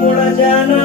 মোরা জানা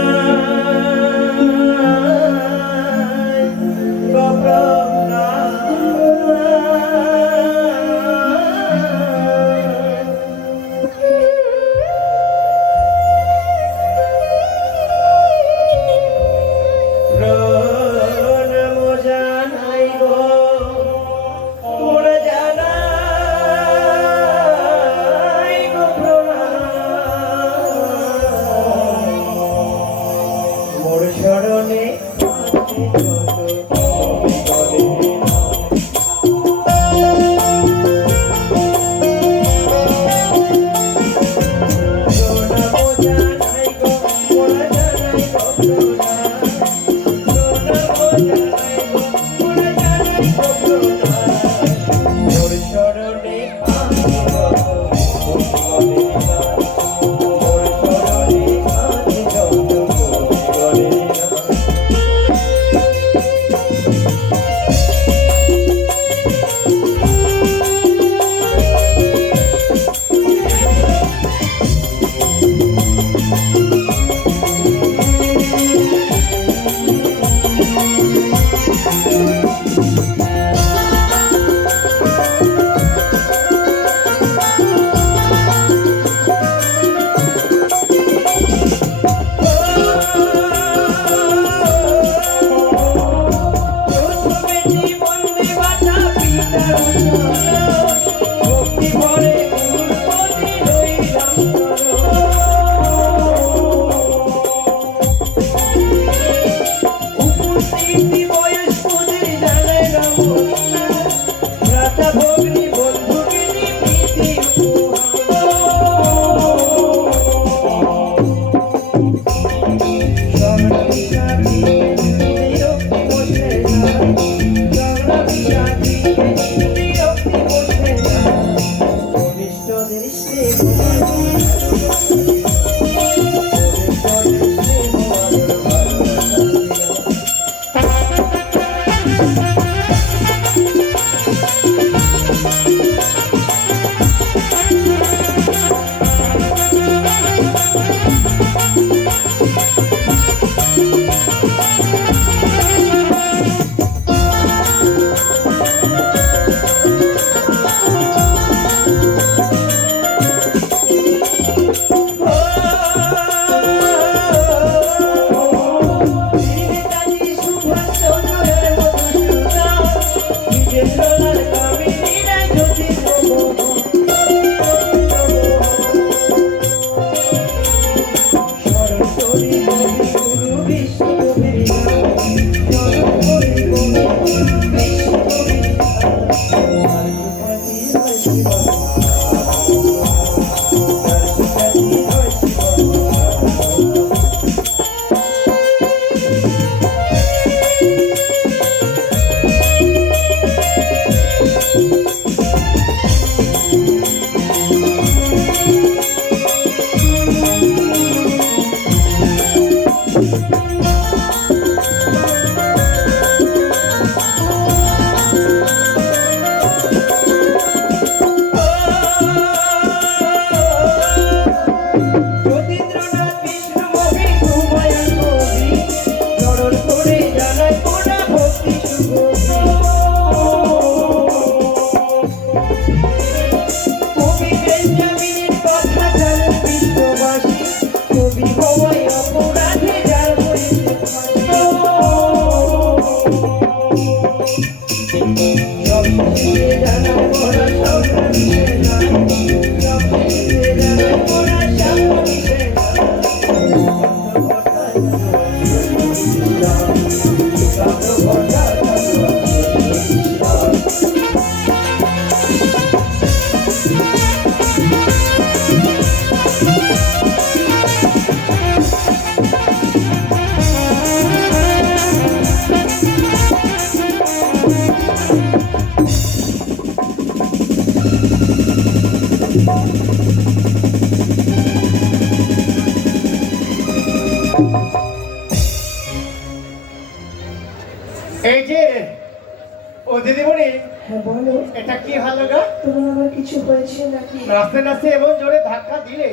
ভালো? এটা কি ভালো গা? তোমার আমার কিছু হয়েছে নাকি? নাচতে নাচতে এমন জোরে ধাক্কা দিলে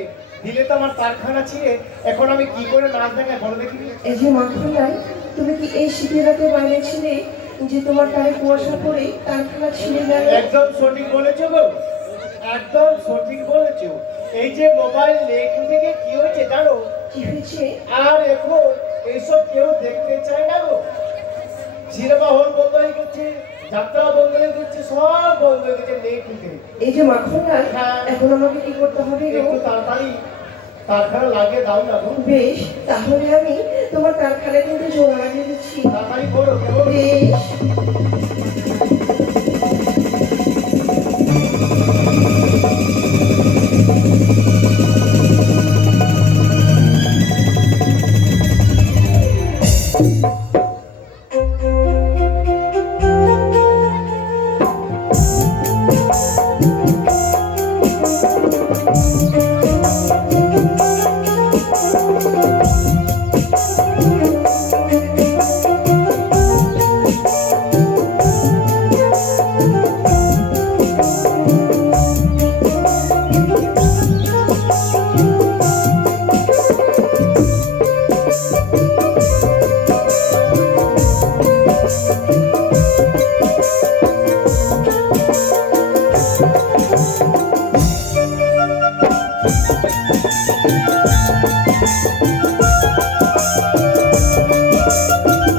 তো আমার কারখানা ছিঁড়ে এখন আমি কি করে নাচ দেখাই বলো দেখি। এই যে মাখনলাল, তুমি কি এই শীতের রাতে বাইরে ছিলে যে তোমার গায়ে কুয়াশা পড়ে কারখানা ছিঁড়ে গেল? একদম সঠিক বলেছো গো, একদম সঠিক বলেছো। এই যে মোবাইল নেট থেকে কি হয়েছে জানো? কি হয়েছে? আর এখন এইসব কেউ দেখতে চায় না গো। সিনেমা হল বন্ধ হয়ে গেছে, যাত্রা বন্ধ হয়ে গেছে, সব বন্ধ হয়ে গেছে নেট থেকে। এই যে মাখনলাল, হ্যাঁ। এখন আমাকে কি করতে হবে গো? একটু তাড়াতাড়ি কারখানা লাগিয়ে দাও না গো। বেশ, তাহলে আমি তোমার কারখানায় কিন্তু জোড়া লাগিয়ে দিচ্ছি। তাড়াতাড়ি করো কেমন? বেশ।